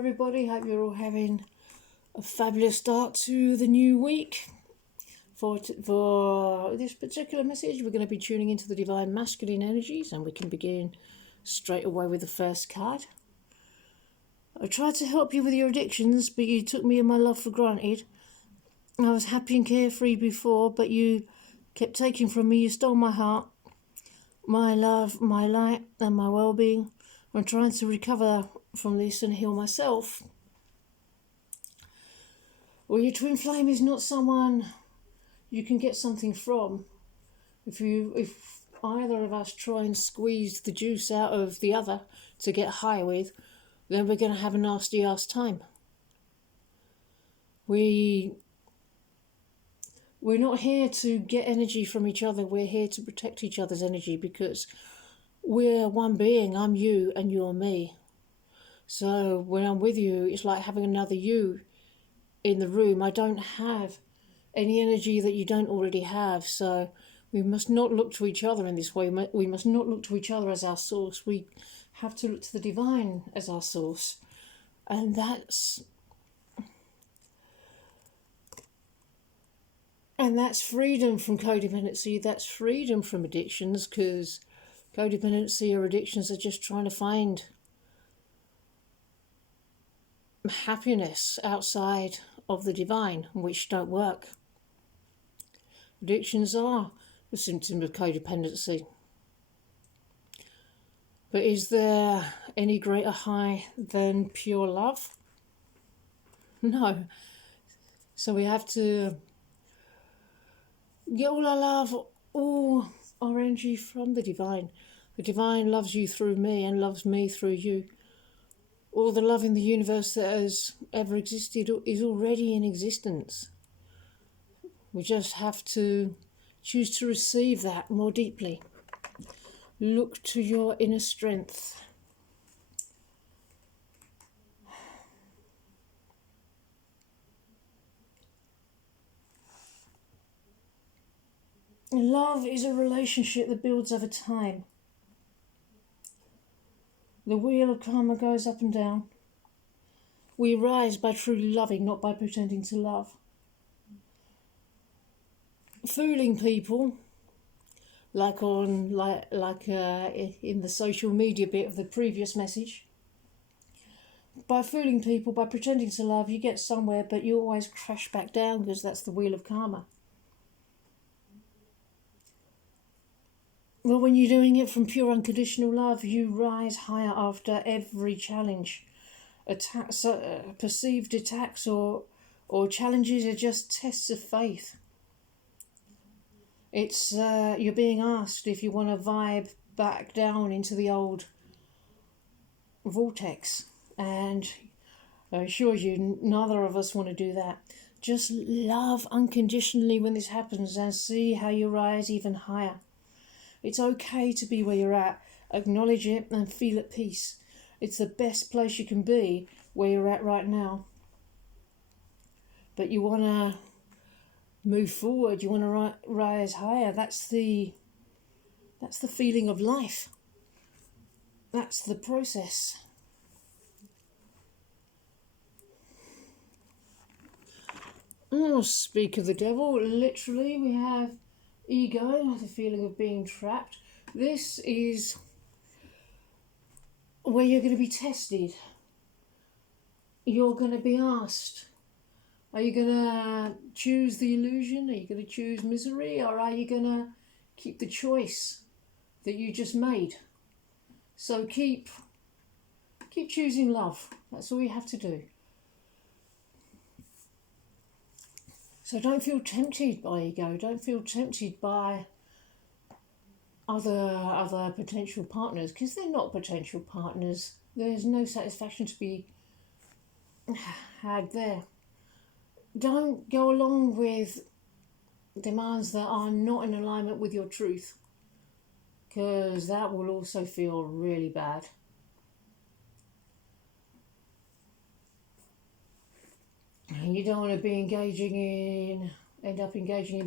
everybody. Hope you're all having a fabulous start to the new week. For this particular message, we're going to be tuning into the divine masculine energies, and we can begin straight away with the first card. I tried to help you with your addictions, but you took me and my love for granted. I was happy and carefree before, but you kept taking from me. You stole my heart, my love, my light, and my well-being. I'm trying to recover from this and heal myself. Well, your twin flame is not someone you can get something from. If either of us try and squeeze the juice out of the other to get high with, then we're going to have a nasty ass time. We're not here to get energy from each other. We're here to protect each other's energy, because we're one being. I'm you and you're me. So when I'm with you, it's like having another you in the room. I don't have any energy that you don't already have. So we must not look to each other in this way. We must not look to each other as our source. We have to look to the divine as our source. And that's freedom from codependency. That's freedom from addictions, because codependency or addictions are just trying to find happiness outside of the divine, which don't work. Addictions are a symptom of codependency. But is there any greater high than pure love? No. So we have to get all our love, all our energy from the divine. The divine loves you through me and loves me through you. All the love in the universe that has ever existed is already in existence. We just have to choose to receive that more deeply. Look to your inner strength. Love is a relationship that builds over time. The wheel of karma goes up and down. We rise by truly loving, not by pretending to love. Fooling people, like in the social media bit of the previous message. By fooling people, by pretending to love, you get somewhere, but you always crash back down, because that's the wheel of karma. Well, when you're doing it from pure unconditional love, you rise higher after every challenge. Perceived attacks or challenges are just tests of faith. It's you're being asked if you want to vibe back down into the old vortex, and I assure you, neither of us want to do that. Just love unconditionally when this happens, and see how you rise even higher. It's okay to be where you're at. Acknowledge it and feel at peace. It's the best place you can be, where you're at right now. But you want to move forward. You want to rise higher. That's the feeling of life. That's the process. Oh, speak of the devil. Literally, we have ego, the feeling of being trapped. This is where you're going to be tested. You're going to be asked, are you going to choose the illusion? Are you going to choose misery? Or are you going to keep the choice that you just made? So keep choosing love. That's all you have to do. So don't feel tempted by ego. Don't feel tempted by other potential partners, because they're not potential partners. There's no satisfaction to be had there. Don't go along with demands that are not in alignment with your truth, because that will also feel really bad. You don't want to be end up engaging in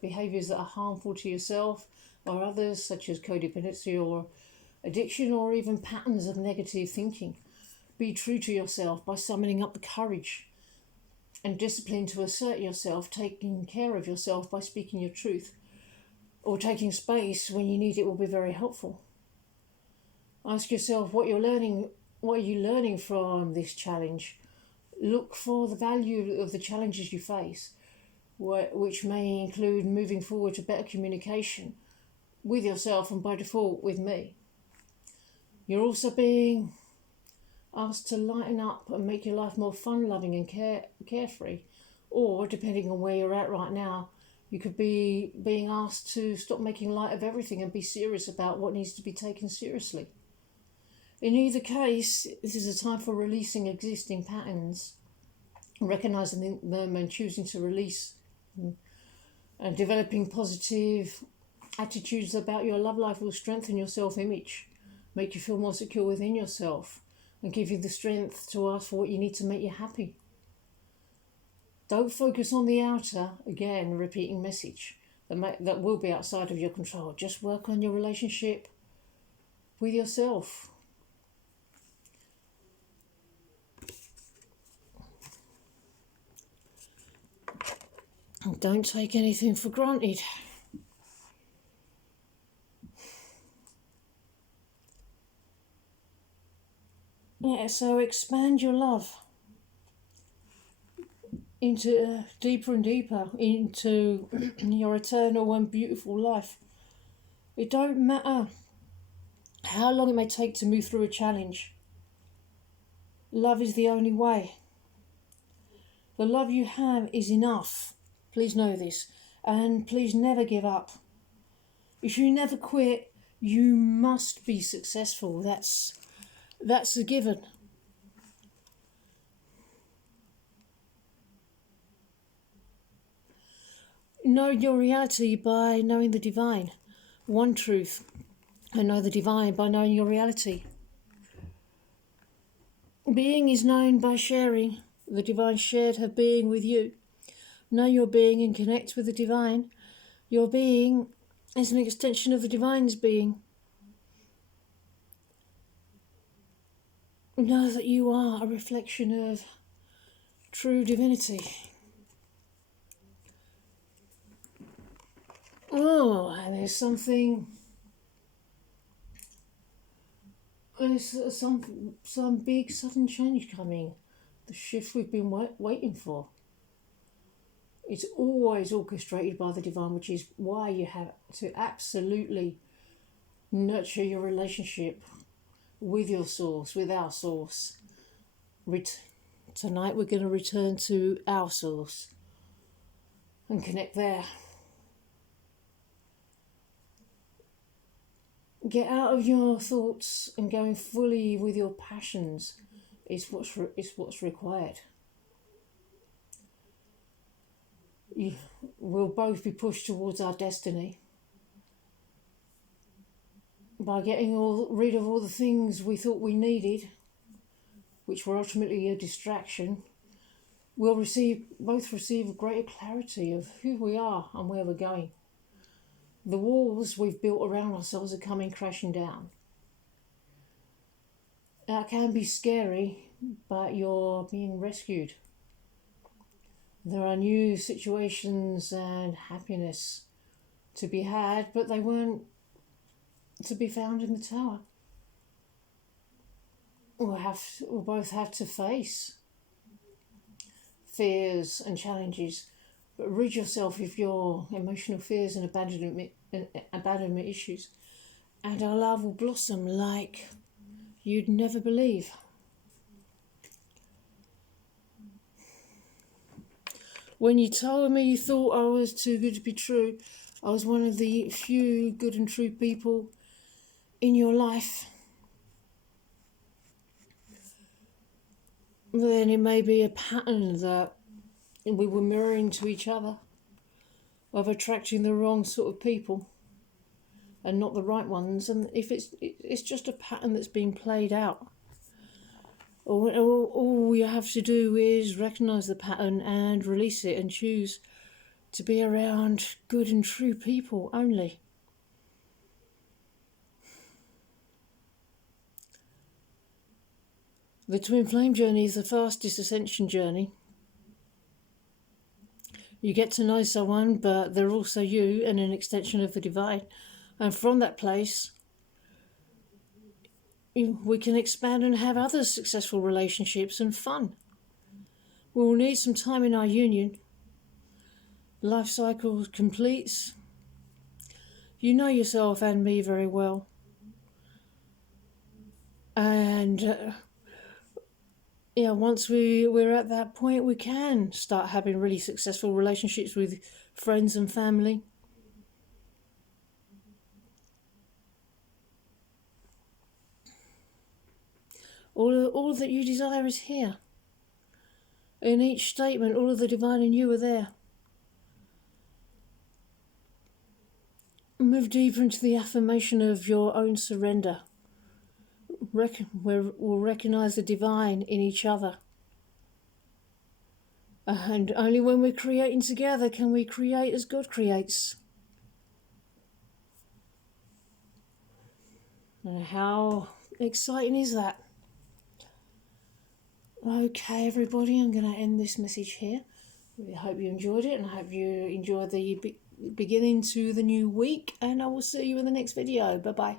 behaviours that are harmful to yourself or others, such as codependency or addiction, or even patterns of negative thinking. be true to yourself by summoning up the courage and discipline to assert yourself, taking care of yourself by speaking your truth, or taking space when you need it will be very helpful. Ask yourself what you're learning. What are you learning from this challenge? Look for the value of the challenges you face, which may include moving forward to better communication with yourself and by default with me. You're also being asked to lighten up and make your life more fun-loving and carefree. Or, depending on where you're at right now, you could be being asked to stop making light of everything and be serious about what needs to be taken seriously. In either case, this is a time for releasing existing patterns, recognizing them and choosing to release them, and developing positive attitudes about your love life will strengthen your self-image, make you feel more secure within yourself, and give you the strength to ask for what you need to make you happy. Don't focus on the outer, again, repeating message, that will be outside of your control. Just work on your relationship with yourself. Don't take anything for granted. Yeah, so expand your love into deeper and deeper into your eternal and beautiful life. It don't matter how long it may take to move through a challenge. Love is the only way. The love you have is enough. Please know this. And please never give up. If you never quit, you must be successful. That's a given. Know your reality by knowing the divine. One truth. And know the divine by knowing your reality. Being is known by sharing. The divine shared her being with you. Know your being and connect with the divine. Your being is an extension of the divine's being. Know that you are a reflection of true divinity. Oh, and there's some big sudden change coming. The shift we've been waiting for. It's always orchestrated by the divine, which is why you have to absolutely nurture your relationship with your source, with our source. Tonight we're going to return to our source and connect there. Get out of your thoughts and going fully with your passions is what's required. We'll both be pushed towards our destiny by getting rid of all the things we thought we needed, which were ultimately a distraction. We'll both receive greater clarity of who we are and where we're going. The walls we've built around ourselves are coming crashing down. That can be scary, but you're being rescued. There are new situations and happiness to be had, but they weren't to be found in the tower. We'll both have to face fears and challenges, but rid yourself of your emotional fears and abandonment issues, and our love will blossom like you'd never believe. When you told me you thought I was too good to be true, I was one of the few good and true people in your life. Then it may be a pattern that we were mirroring to each other, of attracting the wrong sort of people and not the right ones. And if it's just a pattern that's being played out, all you have to do is recognise the pattern and release it and choose to be around good and true people only. The twin flame journey is the fastest ascension journey. You get to know someone, but they're also you and an extension of the divine. And from that place, we can expand and have other successful relationships and fun. We will need some time in our union. Life cycle completes. You know yourself and me very well. And once we're at that point, we can start having really successful relationships with friends and family. All that you desire is here. In each statement, all of the divine in you are there. Move deeper into the affirmation of your own surrender. We'll recognize the divine in each other. And only when we're creating together can we create as God creates. And how exciting is that? Okay, everybody, I'm going to end this message here. I hope you enjoyed it, and I hope you enjoy the beginning to the new week, and I will see you in the next video. Bye-bye.